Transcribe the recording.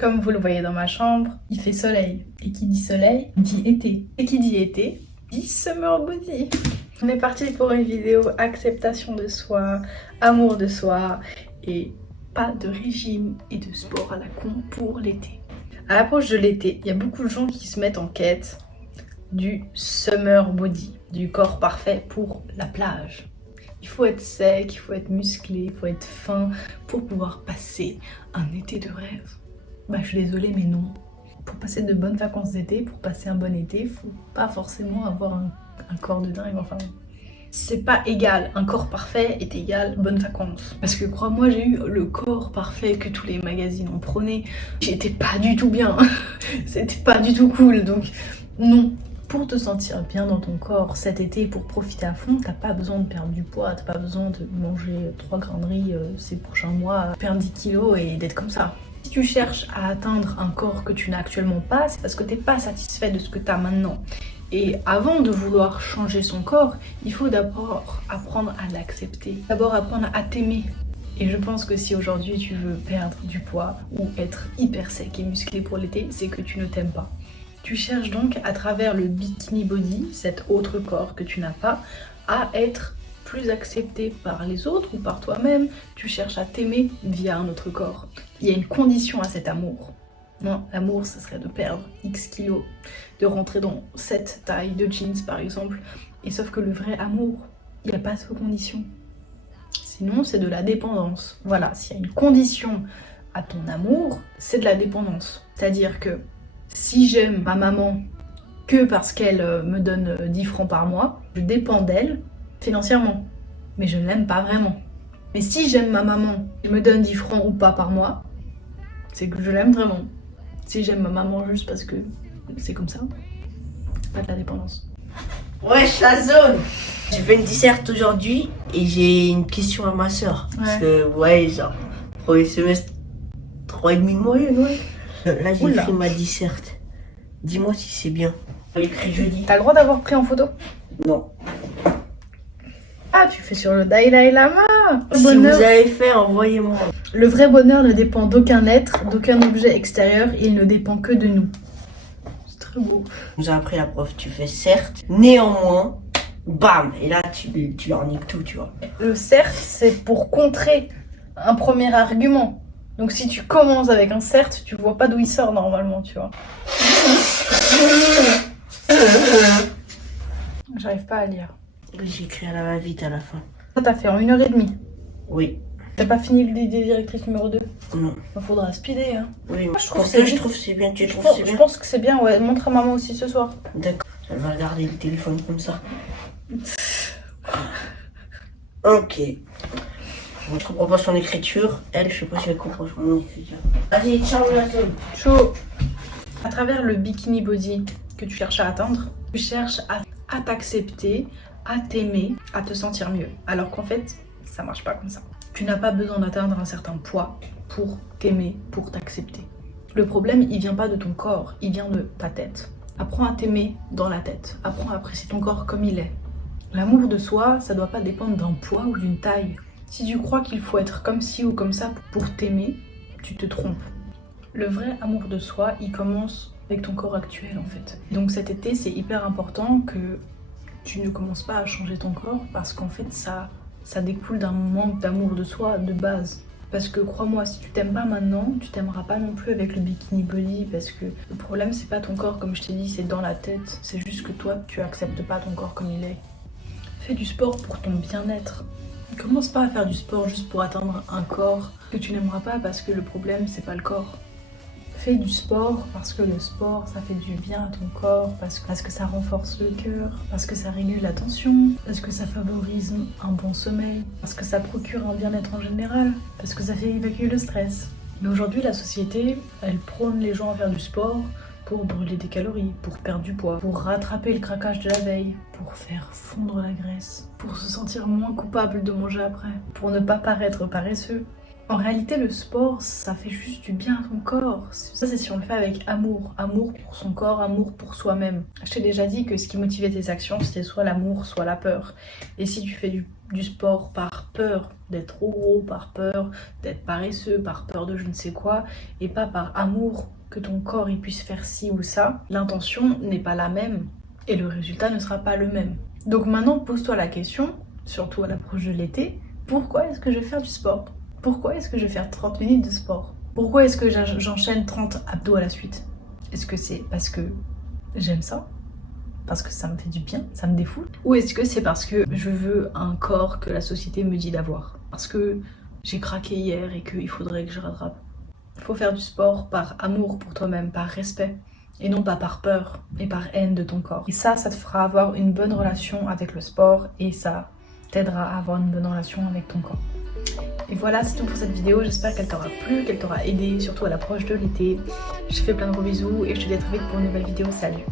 Comme vous le voyez dans ma chambre, il fait soleil. Et qui dit soleil, dit été. Et qui dit été, dit summer body. On est parti pour une vidéo acceptation de soi, amour de soi et pas de régime et de sport à la con pour l'été. À l'approche de l'été, il y a beaucoup de gens qui se mettent en quête du summer body, du corps parfait pour la plage. Il faut être sec, il faut être musclé, il faut être fin pour pouvoir passer un été de rêve. Bah je suis désolée mais non. Pour passer de bonnes vacances d'été, pour passer un bon été, faut pas forcément avoir un corps de dingue, enfin... C'est pas égal, un corps parfait est égal bonnes vacances. Parce que crois-moi, j'ai eu le corps parfait que tous les magazines ont prôné. J'étais pas du tout bien, c'était pas du tout cool, donc non. Pour te sentir bien dans ton corps cet été, pour profiter à fond, t'as pas besoin de perdre du poids, t'as pas besoin de manger 3 grains de riz ces prochains mois, perdre 10 kilos et d'être comme ça. Si tu cherches à atteindre un corps que tu n'as actuellement pas, c'est parce que t'es pas satisfait de ce que t'as maintenant. Et avant de vouloir changer son corps, il faut d'abord apprendre à l'accepter. D'abord apprendre à t'aimer. Et je pense que si aujourd'hui tu veux perdre du poids ou être hyper sec et musclé pour l'été, c'est que tu ne t'aimes pas. Tu cherches donc à travers le bikini body, cet autre corps que tu n'as pas, à être plus accepté par les autres ou par toi-même. Tu cherches à t'aimer via un autre corps. Il y a une condition à cet amour. Non, l'amour, ce serait de perdre X kilos, de rentrer dans cette taille de jeans par exemple. Et sauf que le vrai amour, il n'y a pas de condition. Sinon, c'est de la dépendance. Voilà, s'il y a une condition à ton amour, c'est de la dépendance. C'est-à-dire que si j'aime ma maman que parce qu'elle me donne 10 francs par mois, je dépends d'elle financièrement. Mais je ne l'aime pas vraiment. Mais si j'aime ma maman, elle me donne 10 francs ou pas par mois, c'est que je l'aime vraiment. Si j'aime ma maman juste parce que c'est comme ça, c'est pas de la dépendance. Wesh la zone. J'ai fait une disserte aujourd'hui et j'ai une question à ma soeur. Ouais. Parce que ouais, genre, premier semestre, 3,5 de moyenne, ouais. Là j'ai Oula. écrit ma disserte. Dis-moi si c'est bien. J'ai écrit jeudi. T'as le droit d'avoir pris en photo? Non. Ah, tu fais sur le Dalai Lama. Si vous avez fait, envoyez-moi. Le vrai bonheur ne dépend d'aucun être, d'aucun objet extérieur, il ne dépend que de nous. C'est très beau. Nous a appris la prof, tu fais certes, néanmoins, bam. Et là tu leur niques tout, tu vois. Le certes, c'est pour contrer un premier argument. Donc si tu commences avec un certes, tu vois pas d'où il sort normalement, tu vois. J'arrive pas à lire. J'ai écrit à la va-vite à la fin. Ça t'as fait en 1h30. Oui. T'as pas fini l'idée directrice numéro 2? Non. Il faudra speeder, hein. Oui, Moi, je trouve pour que toi, c'est je bien. trouve que c'est bien. Tu Je trouves pense, que c'est je bien. pense que c'est bien, ouais. Montre à maman aussi ce soir. D'accord. Elle va regarder le téléphone comme ça. Ok. Je comprends pas son écriture. Elle, je sais pas si elle comprend mon écriture. Vas-y, ciao la zone. Chaud. À travers le bikini body que tu cherches à atteindre, tu cherches à t'accepter, à t'aimer, à te sentir mieux. Alors qu'en fait, ça marche pas comme ça. Tu n'as pas besoin d'atteindre un certain poids pour t'aimer, pour t'accepter. Le problème, il vient pas de ton corps, il vient de ta tête. Apprends à t'aimer dans la tête. Apprends à apprécier ton corps comme il est. L'amour de soi, ça doit pas dépendre d'un poids ou d'une taille. Si tu crois qu'il faut être comme ci ou comme ça pour t'aimer, tu te trompes. Le vrai amour de soi, il commence avec ton corps actuel en fait. Donc cet été, c'est hyper important que tu ne commences pas à changer ton corps parce qu'en fait, ça découle d'un manque d'amour de soi de base. Parce que crois-moi, si tu t'aimes pas maintenant, tu t'aimeras pas non plus avec le bikini body parce que le problème, c'est pas ton corps comme je t'ai dit, c'est dans la tête. C'est juste que toi, tu acceptes pas ton corps comme il est. Fais du sport pour ton bien-être. Commence pas à faire du sport juste pour atteindre un corps que tu n'aimeras pas parce que le problème, c'est pas le corps. Fais du sport parce que le sport, ça fait du bien à ton corps, parce que ça renforce le cœur, parce que ça régule la tension, parce que ça favorise un bon sommeil, parce que ça procure un bien-être en général, parce que ça fait évacuer le stress. Mais aujourd'hui, la société, elle prône les gens à faire du sport pour brûler des calories, pour perdre du poids, pour rattraper le craquage de la veille, pour faire fondre la graisse, pour se sentir moins coupable de manger après, pour ne pas paraître paresseux. En réalité, le sport, ça fait juste du bien à ton corps. Ça, c'est si on le fait avec amour. Amour pour son corps, amour pour soi-même. Je t'ai déjà dit que ce qui motivait tes actions, c'était soit l'amour, soit la peur. Et si tu fais du sport par par peur d'être trop gros, par peur d'être paresseux, par peur de je ne sais quoi, et pas par amour que ton corps il puisse faire ci ou ça, l'intention n'est pas la même et le résultat ne sera pas le même. Donc maintenant, pose-toi la question, surtout à l'approche de l'été, pourquoi est-ce que je vais faire du sport? Pourquoi est-ce que je vais faire 30 minutes de sport? Pourquoi est-ce que j'enchaîne 30 abdos à la suite? Est-ce que c'est parce que j'aime ça? Parce que ça me fait du bien, ça me défoule? Ou est-ce que c'est parce que je veux un corps que la société me dit d'avoir? Parce que j'ai craqué hier et qu'il faudrait que je rattrape? Il faut faire du sport par amour pour toi-même, par respect, et non pas par peur et par haine de ton corps. Et ça te fera avoir une bonne relation avec le sport et ça t'aidera à avoir une bonne relation avec ton corps. Et voilà, c'est tout pour cette vidéo. J'espère qu'elle t'aura plu, qu'elle t'aura aidé, surtout à l'approche de l'été. Je te fais plein de gros bisous et je te dis à très vite pour une nouvelle vidéo. Salut!